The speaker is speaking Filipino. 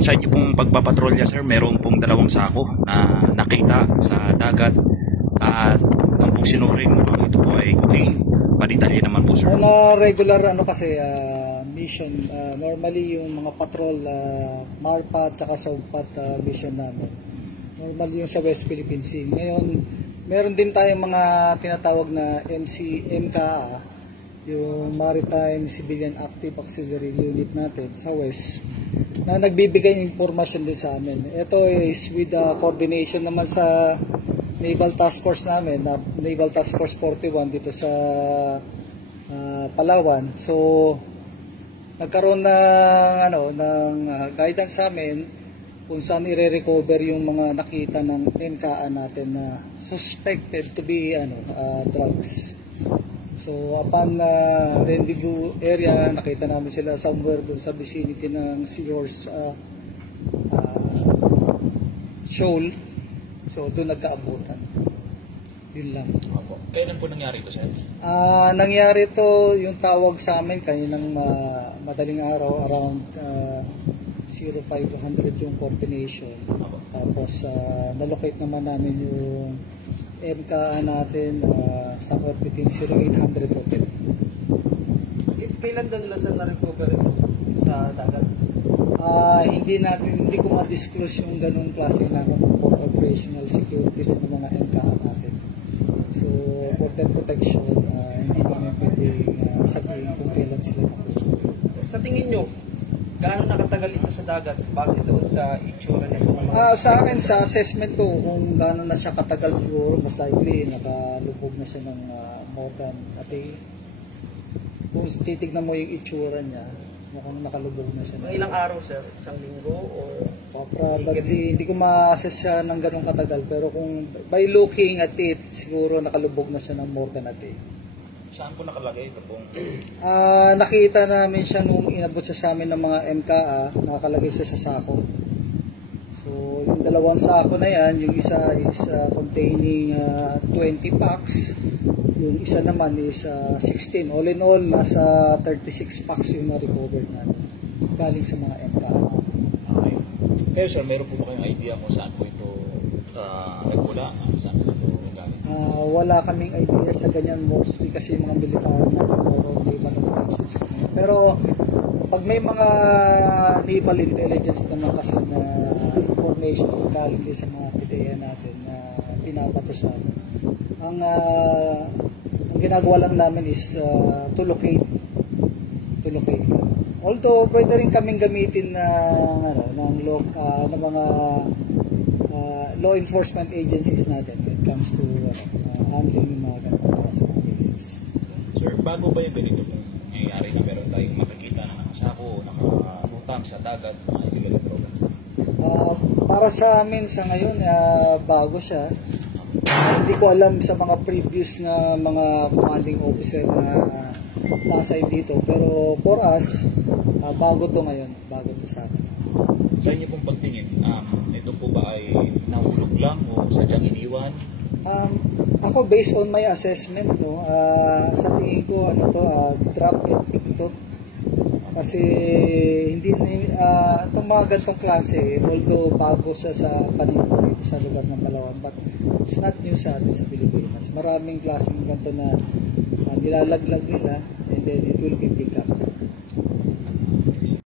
Sa inyo pong pagpapatrolya sir, meron pong dalawang sako na nakita sa dagat at ang pong sinuring ito po ay cocaine. Paditalye naman po sir. Mga regular kasi mission, normally yung mga patrol, MARPA at saka SOGPAT mission namin. Normally yung sa West Philippine Sea. Ngayon, meron din tayong mga tinatawag na MCA, yung Maritime Civilian Active Auxiliary Unit natin sa West, na nagbibigay informasyon din sa amin. Ito is with coordination naman sa Naval Task Force namin, Naval Task Force 41 dito sa Palawan. So nagkaroon ng guidance sa amin kung saan i-recover yung mga nakita ng MKA natin na suspected to be drugs. So upon rendezvous area, nakita namin sila somewhere dun sa vicinity ng Seahorse Shoal. So doon nagkaabutan. Yun lang. Opo. Kailan po nangyari ito sir? Nangyari ito yung tawag sa amin kaninang madaling araw, around 0500 yung coordination. Opo. Tapos nalocate naman namin yung MKA natin somewhere between 0800 to 10. Kailan daw nila sir na-recover ito sa dagat? Hindi ko ma-disclose yung ganung klase namin for operational security ng mga MKA natin. So for that protection, hindi namin pwedeng sabihin kung kailan sila nakuha. Sa tingin nyo, gaano nakatagal ito sa dagat base doon sa itsura niya? Sa akin, sa assessment ko, kung gaano na siya katagal, siguro mas likely nakalubog na siya ng more than a day. Kung titignan mo yung itsura niya, mukhang nakalubog na siya. Ilang araw sir? Isang linggo? Or probably, hindi ko ma-assess siya ng ganong katagal, pero kung by looking at it, siguro nakalubog na siya ng more than a day. Saan po nakalagay ito pong? Nakita namin siya nung inabot siya sa amin ng mga MKA, nakalagay siya sa sako. So yung dalawang sako na yan, yung isa is containing 20 packs, yung isa naman is 16. All in all, nasa 36 packs yung na-recover natin galing sa mga MKA. Okay. Pero sir, meron po ba kayong idea kung saan po ito nagmula? Saan po ito galing? Wala kaming idea sa ganyan, mostly kasi mga militar na or naval operations. Pero pag may mga naval intelligence naman kasi na information galing din sa mga PDEA natin na pinapato sa amin, ang ginagawa lang namin is to locate. Although pwede rin kaming gamitin ng mga law enforcement agencies natin when it comes to handling yung mga ganitong klase ng cases. Sir, bago ba yung ganito pong nangyayari na meron tayong makikita na nakasako, nakabutang sa dagat, mga illegal na droga? Para sa amin sa ngayon, bago siya. Hindi ko alam sa mga previous na mga commanding officer na nasa dito, pero for us, bago to ngayon, bago to sa amin. Sa inyo pong pagtingin, ito po ba ay nahulog lang o sadyang iniwan? Ako, based on my assessment, sa tingin ko, drop and pick to. Kasi hindi itong mga ganitong klase, although bago siya sa panahon dito sa lugar ng Palawan, but it's not new sa atin sa Pilipinas. Maraming klaseng ganito na nilalaglag nila and then it will be picked up.